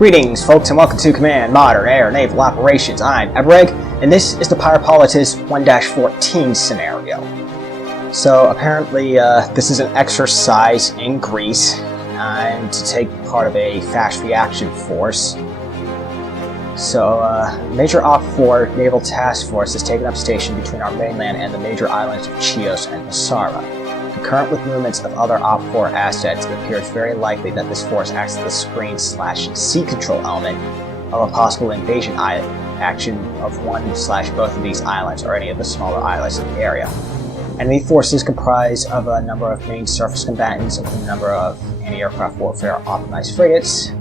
Greetings, folks, and welcome to Command Modern Air Naval Operations. I'm Ebreg, and this is the Pyrpolitis 1-14 scenario. So, apparently, this is an exercise in Greece. I'm to take part of a fast reaction force. So, Major Op 4 Naval Task Force has taken up station between our mainland and the major islands of Chios and Masara. Concurrent with movements of other Op 4 assets, it appears very likely that this force acts as the screen/sea control element of a possible invasion action of one/both of these islands or any of the smaller islands in the area. Enemy forces comprise of a number of main surface combatants, including a number of anti-aircraft warfare optimized frigates.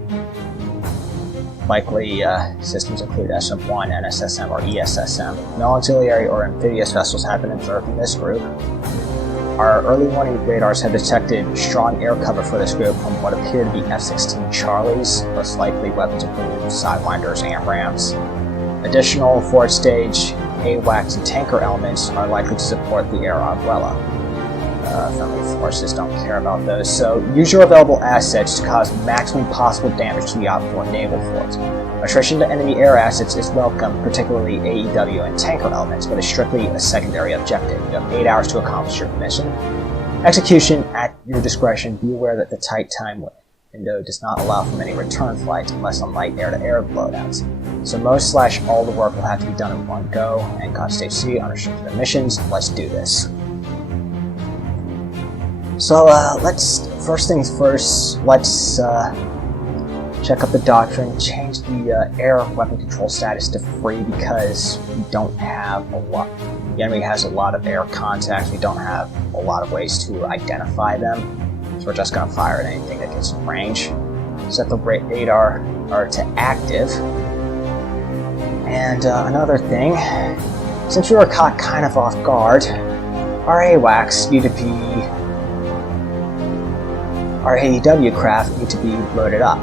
Likely systems include SM-1, NSSM, or ESSM. No auxiliary or amphibious vessels have been observed in this group. Our early warning radars have detected strong air cover for this group from what appear to be F-16 Charlies, most likely weapons including Sidewinders and Rams. Additional forward stage AWACS and tanker elements are likely to support the air umbrella. Friendly forces don't care about those, so use your available assets to cause maximum possible damage to the Op 4 naval fort. Attrition to enemy air assets is welcome, particularly AEW and tanker elements, but is strictly a secondary objective. You have 8 hours to accomplish your mission. Execution at your discretion. Be aware that the tight time window does not allow for many return flights unless on light air-to-air blowouts. So most/all the work will have to be done in one go, and God Stage C, unrestricted emissions. Let's do this. So, first things first, let's check up the doctrine, change the air weapon control status to free because we don't have a lot. The enemy has a lot of air contacts, we don't have a lot of ways to identify them, so we're just going to fire at anything that gets in range. Set the radar to active. And another thing, since we were caught kind of off guard, our AWACS need to be our AEW craft need to be loaded up.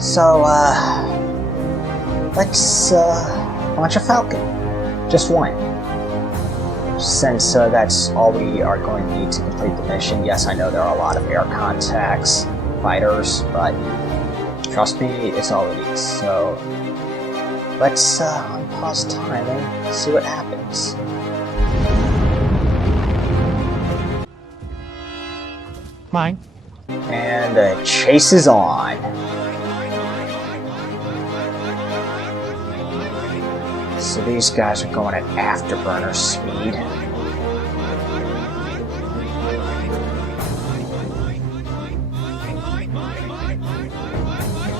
So, let's launch a Falcon. Just one. Since that's all we are going to need to complete the mission. Yes, I know there are a lot of air contacts, fighters, but trust me, it's all we need. So, let's unpause timing, see what happens. Mine. And the chase is on. So these guys are going at afterburner speed.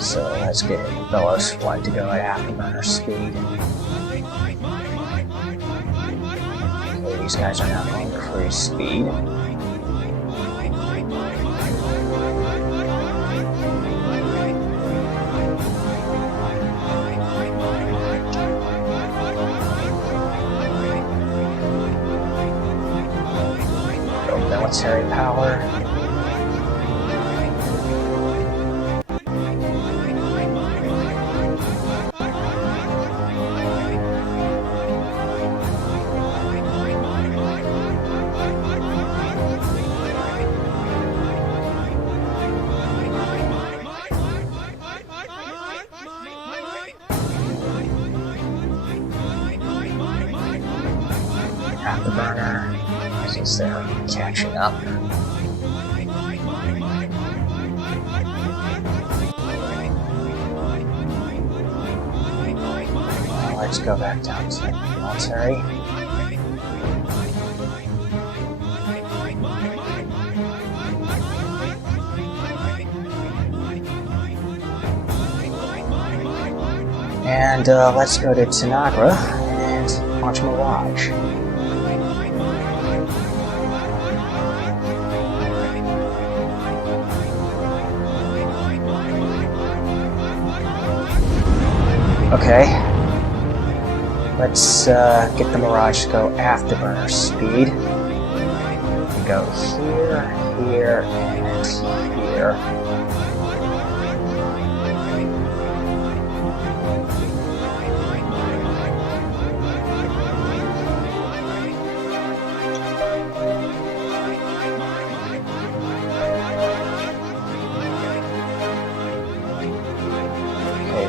So let's get Velos 1 to go at afterburner speed. Okay, these guys are now going cruise speed. Military power. Afterburner. Since they're catching up. Let's go back down to military. And let's go to Tanagra and launch Mirage. Okay, let's get the Mirage to go afterburner speed. Go here, here, and here.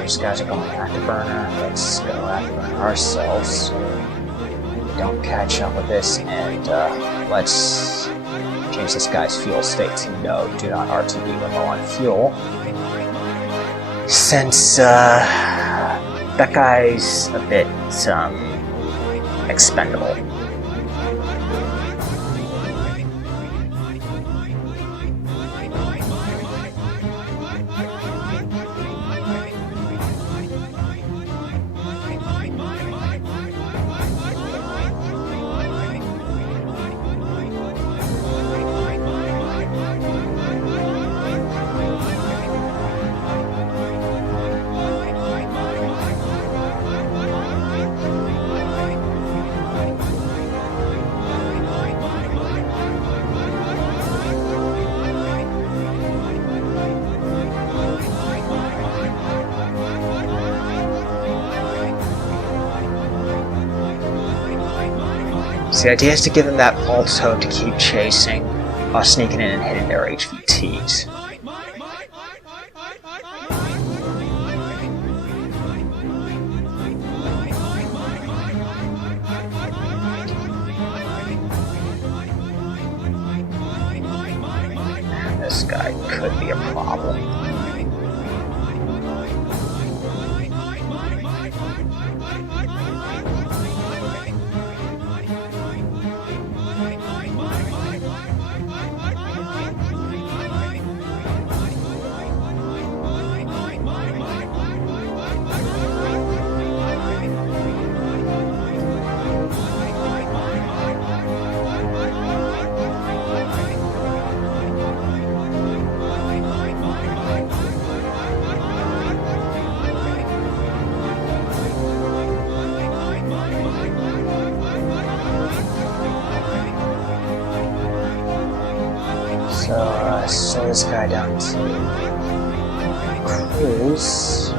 These guys are going afterburner. Let's go afterburner ourselves. Don't catch up with this, and let's change this guy's fuel state to no. Do not RTB when low on fuel. Since that guy's a bit expendable. So the idea is to give them that alto to keep chasing while sneaking in and hitting their HVTs. And this guy could be a problem. So, slow this guy down to cruise.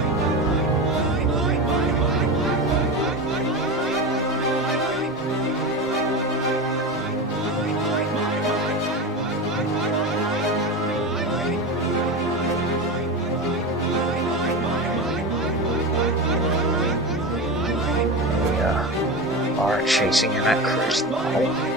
We are chasing him at cruise level.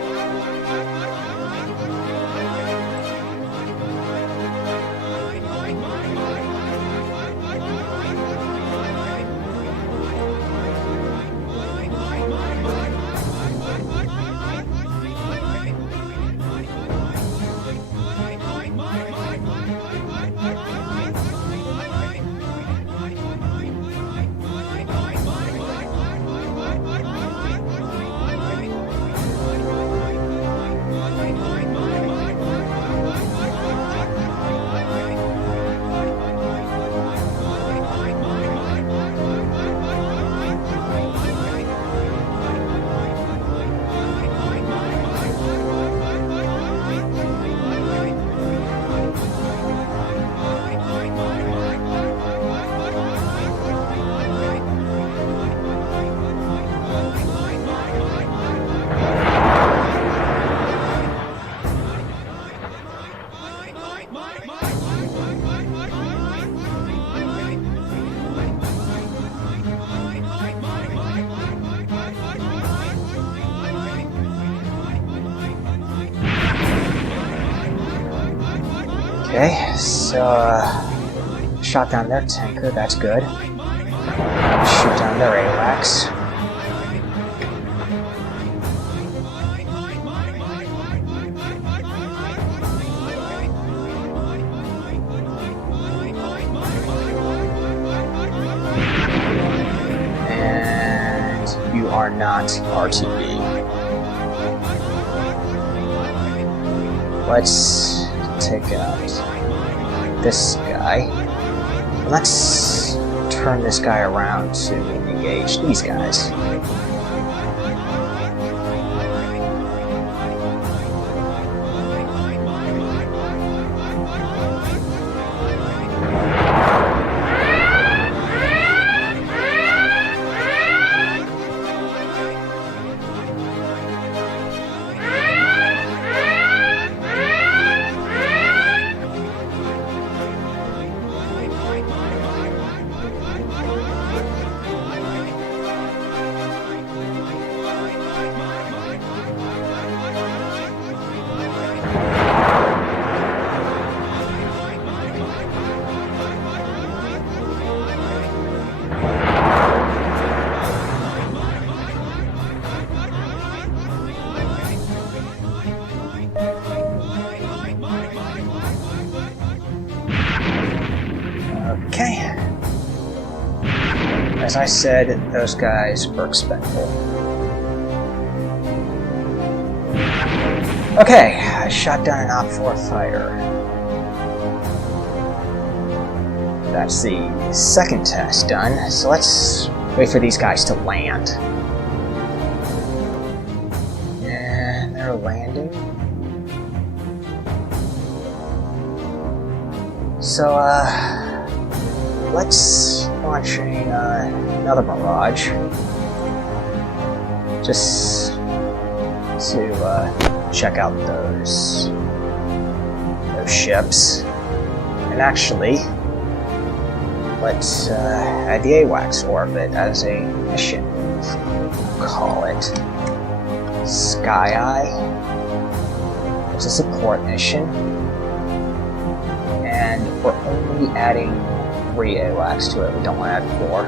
Okay, so shot down their tanker, that's good. Shoot down their AWACS. And you are not RTB. Let's take out this guy. Let's turn this guy around to engage these guys. Okay. As I said, those guys were expendable. Okay, I shot down an Op-4 fighter. That's the second test done, so let's wait for these guys to land. And they're landing. So, let's launch another barrage. Just to check out those ships. And actually, let's add the AWACS orbit as a mission. Call it Sky Eye. It's a support mission. And we're only adding 3 AWACS to it. We don't want to add 4.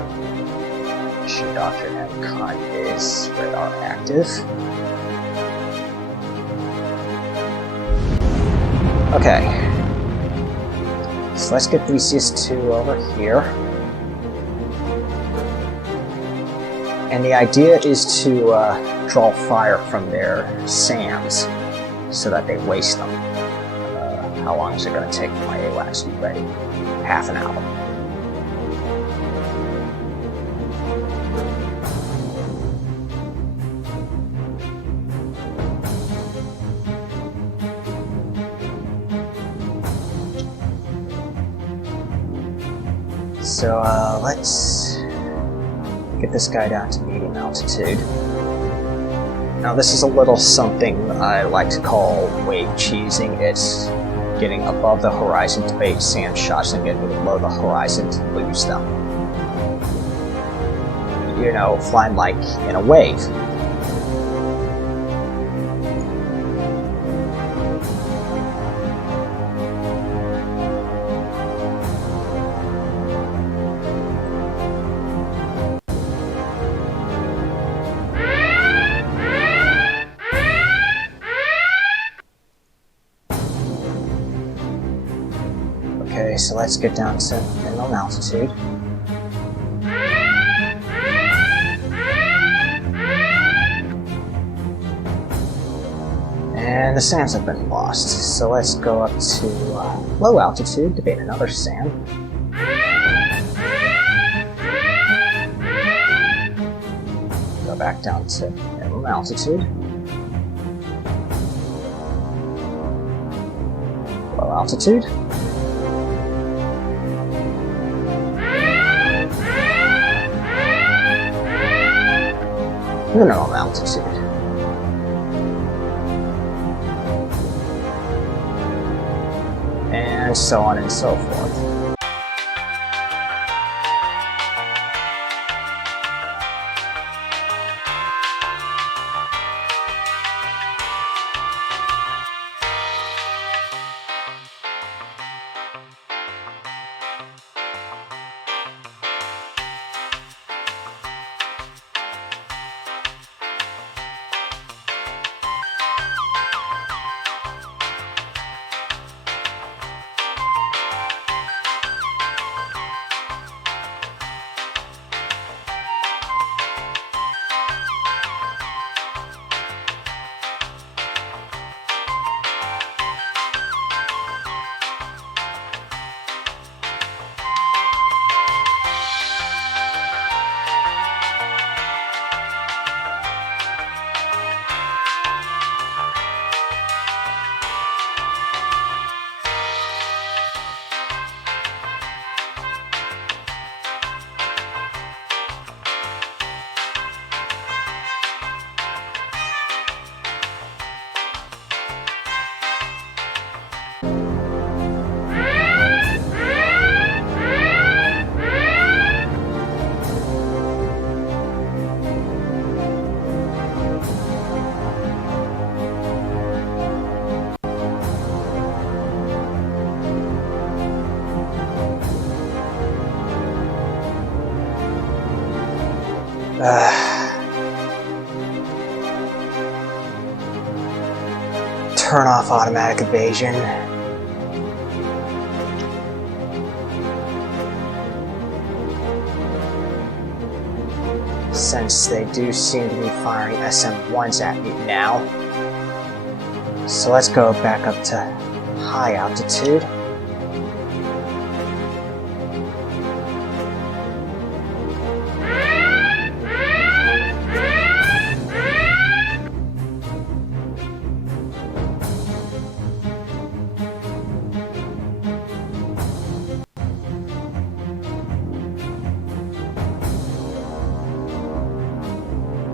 Mission Doctrine and Con is radar active. Okay. So let's get Theseus 2 over here. And the idea is to draw fire from their SAMs so that they waste them. How long is it going to take for my AWACS to be ready? Half an hour. So let's get this guy down to medium altitude. Now this is a little something I like to call wave cheesing. It's getting above the horizon to bait SAM shots and getting below the horizon to lose them. You know, flying like in a wave. Okay, so let's get down to minimum altitude. And the SAMs have been lost, so let's go up to low altitude to bait another SAM. Go back down to minimum altitude. Low altitude. Minimum altitude. And so on and so forth. Turn off automatic evasion. since they do seem to be firing SM-1s at me now. So let's go back up to high altitude.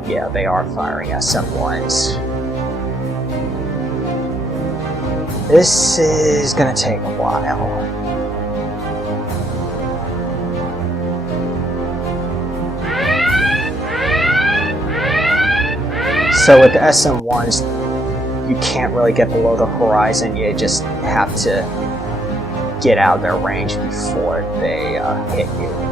Yeah, they are firing SM-1s. This is gonna take a while. So with the SM-1s, you can't really get below the horizon, you just have to get out of their range before they hit you.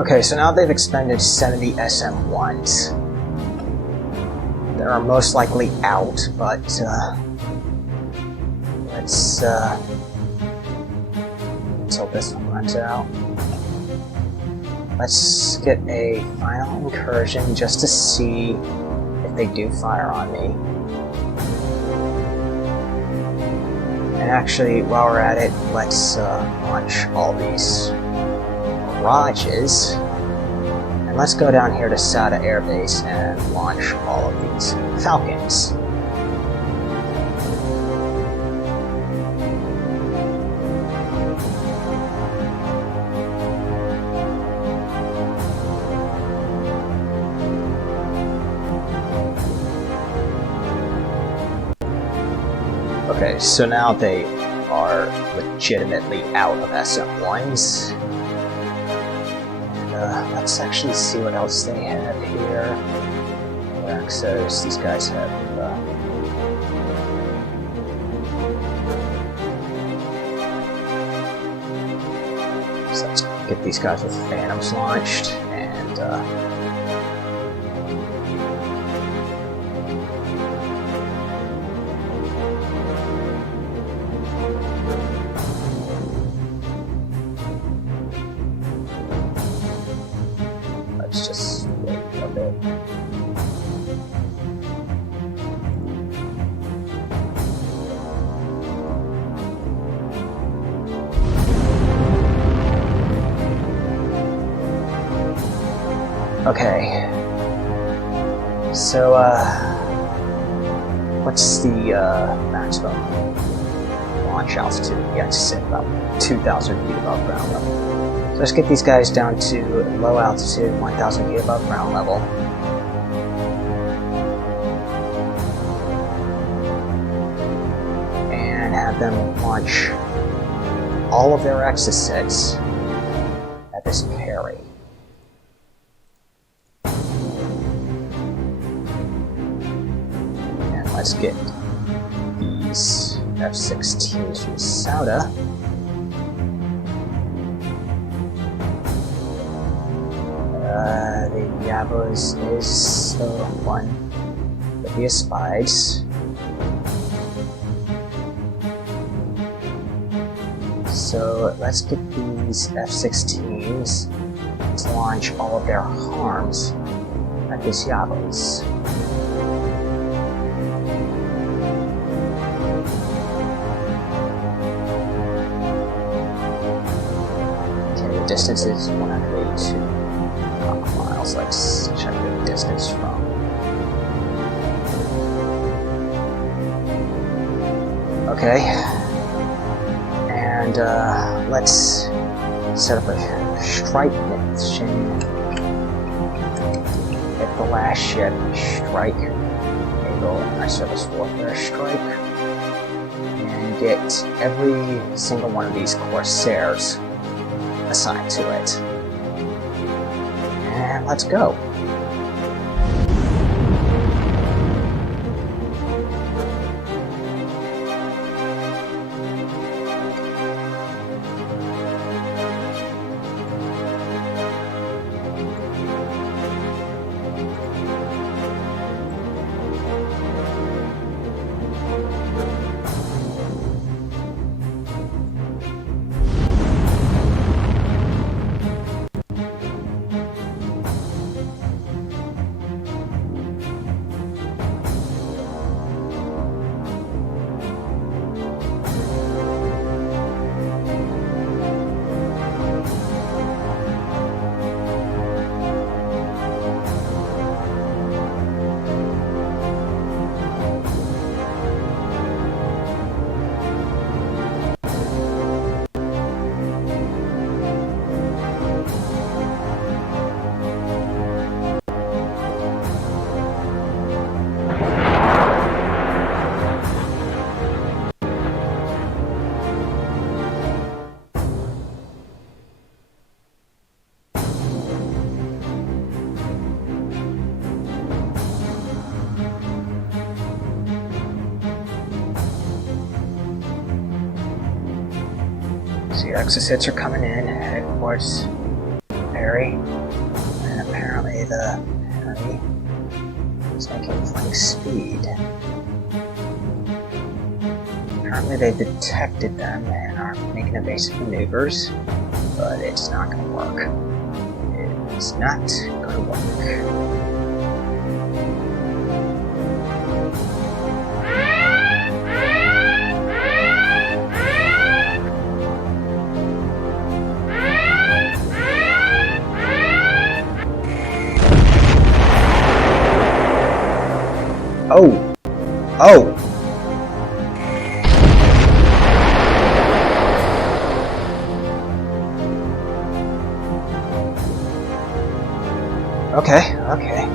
Okay, so now they've expended 70 SM-1s. They're most likely out, but let's until this one runs out. Let's get a final incursion just to see if they do fire on me. And actually, while we're at it, let's launch all these mirages. And let's go down here to Sada Air Base and launch all of these Falcons. Okay, so now they are legitimately out of SM-1s. And let's actually see what else they have here. access. These guys have so let's get these guys with Phantoms launched, and let's just wait a bit. Okay, so what's the maximum launch altitude? Yeah, it's set about 2,000 feet above ground level. So let's get these guys down to low altitude, 1,000 feet above ground level. And have them launch all of their exosets at this parry. Let's get these F-16s from Sauda. The Yavos is the one with the Espides. So let's get these F-16s to launch all of their harms at these Yavos. Distance is 182 miles. Let's check the distance from. Okay. And let's set up a strike mission. Hit the last ship, strike, enable our service warfare strike, and get every single one of these Corsairs assigned to it. And let's go. The exits are coming in, heading towards Perry, and apparently the enemy is making flank speed. Apparently they detected them and are making evasive maneuvers, but it's not going to work. It is not going to work. Oh! Oh! Okay, okay.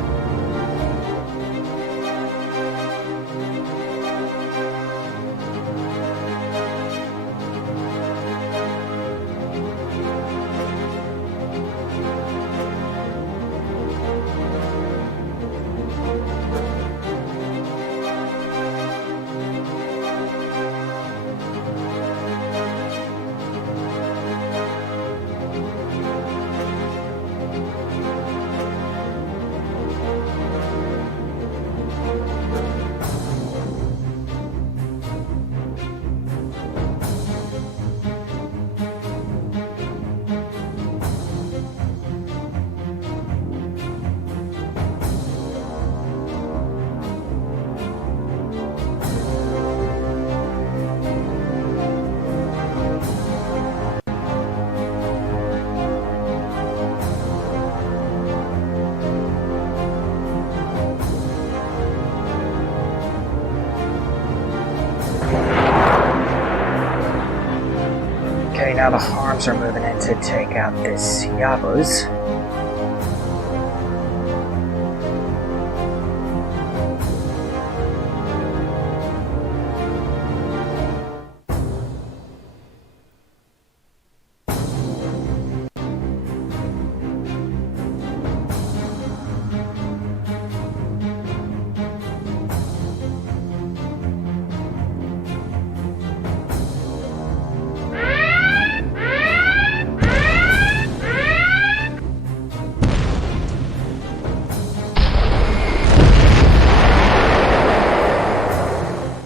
now the harms are moving in to take out this Yabuz.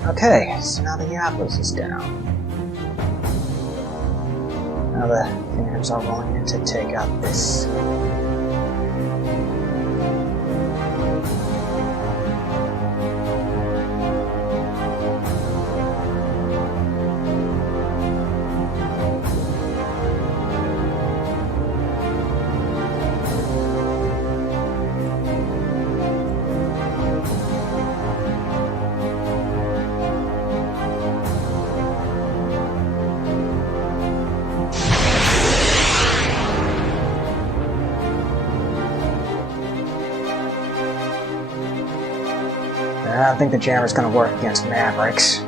Okay, so now the Yabuz is down. Now the Phantoms are rolling in to take out this. I don't think the jammer's gonna work against Mavericks.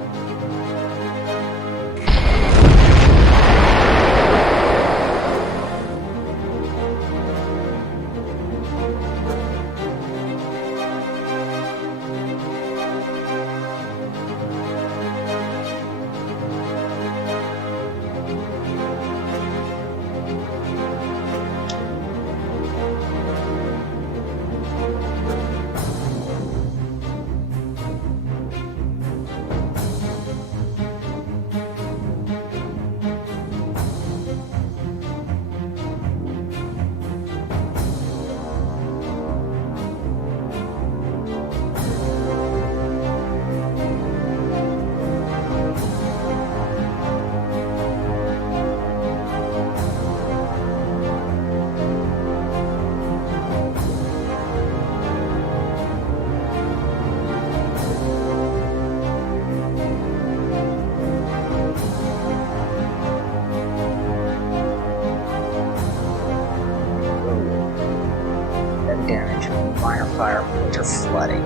Damage, minor fire, major flooding.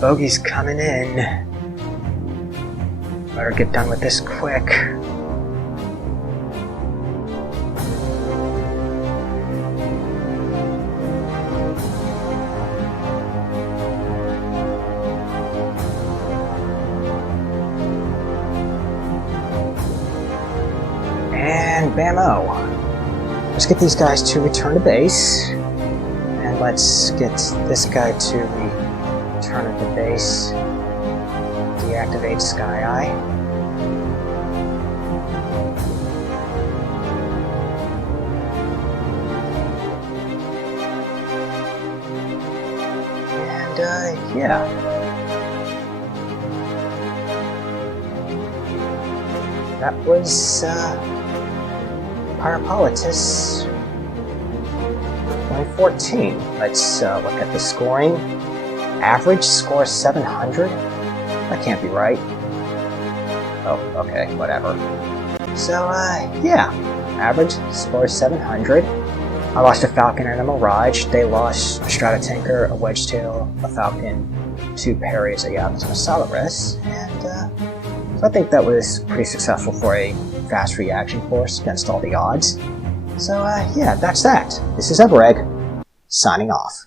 Bogey's coming in. Better get done with this quick. And bam-o. Let's get these guys to return to base. And let's get this guy to return at the base. Deactivate Sky Eye. And, yeah. That was, Pyrpolitis 2014. Let's look at the scoring. Average score 700? That can't be right. Oh, okay, whatever. So, yeah. Average score 700. I lost a Falcon and a Mirage. They lost a Stratotanker, a Wedgetail, a Falcon, 2 Parries, a Yabuz, and a Solaris. And, so I think that was pretty successful for a fast reaction force against all the odds. So, yeah, that's that. This is Everegg, signing off.